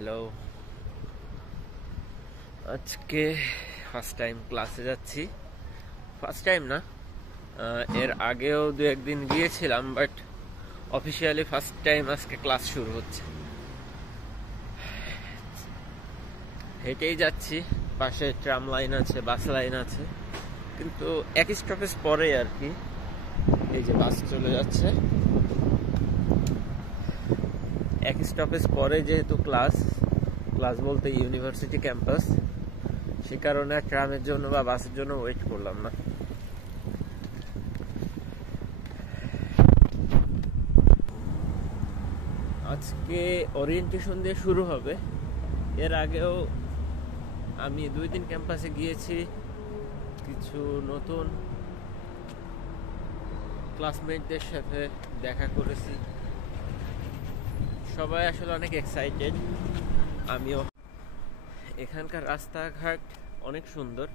হ্যালো, আজকে first time ক্লাসে যাচ্ছি। ফার্স্ট টাইম না, এর আগেও দু একদিন গিয়েছিলাম, বাট অফিসিয়ালি ফার্স্ট টাইম আজকে ক্লাস শুরু হচ্ছে। হেঁটেই যাচ্ছি, পাশে ট্রাম লাইন আছে, বাস লাইন আছে, কিন্তু এক স্টপেজ পরে আর কি এই যে বাস চলে যাচ্ছে। এক স্টপেজ পরে যেহেতু ক্লাস বলতে ইউনিভার্সিটি ক্যাম্পাস, সে কারণে ট্রামের জন্য বা বাসের জন্য ওয়েট করলাম না। আজকে ওরিয়েন্টেশন দিয়ে শুরু হবে। এর আগেও আমি 2 দিন ক্যাম্পাসে গিয়েছি, কিছু নতুন ক্লাসমেটদের সাথে দেখা করেছি। সবাই আসলে অনেক এক্সাইটেড, আমিও। এখানকার রাস্তাঘাট অনেক সুন্দর,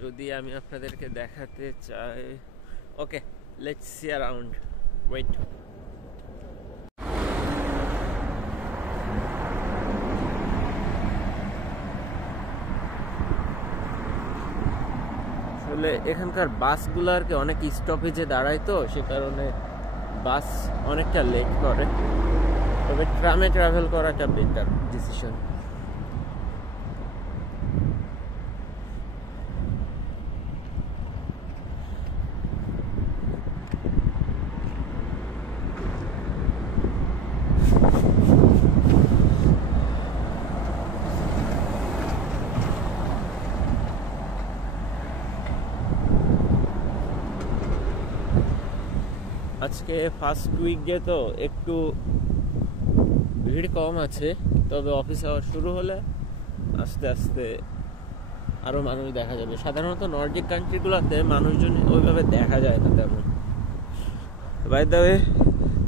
যদি আমি আপনাদেরকে দেখাতে চাই। ওকে, লেটস সি অ্যারাউন্ড, ওয়েট। আসলে এখানকার বাসগুলো আর কি অনেক স্টপেজে দাঁড়ায়, তো সে কারণে বাস অনেকটা লেট করে। তবে ট্রামে ট্রাভেল করাটা বেটার ডিসিশন। আজকে ফার্স্ট উইক ডে তো একটু ভিড় কম আছে, তবে অফিস আওয়ার শুরু হলে আস্তে আস্তে আরো মানুষ দেখা যাবে। সাধারণত নর্ডিক কান্ট্রিগুলোতে মানুষজন ওইভাবে দেখা যায় না তেমন। By the way,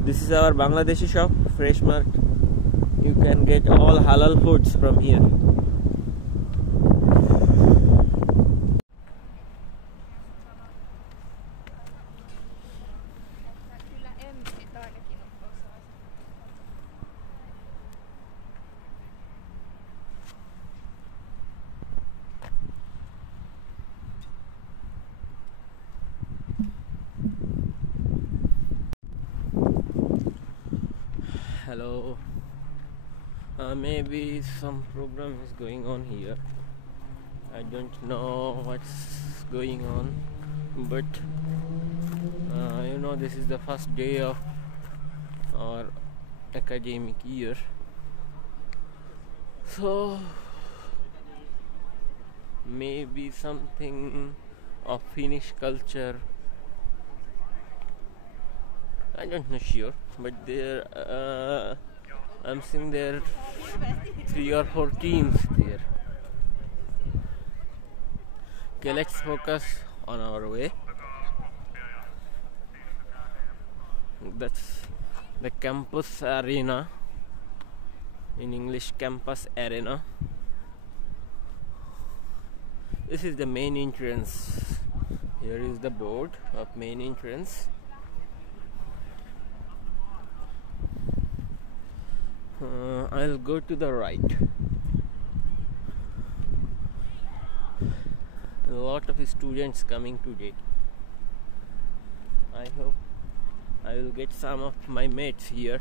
this is our Bangladeshi shop, fresh mart. You can get all halal foods from here. Hello, maybe some program is going on here. I don't know what's going on, but this is the first day of our academic year, so maybe something of Finnish culture. I don't know sure, but there I'm seeing there 3 or 4 teams there. Okay, let's focus on our way. That's the campus arena, in English campus arena. This is the main entrance. Here is the board of main entrance. I'll go to the right. A lot of students coming today. I hope I will get some of my mates here.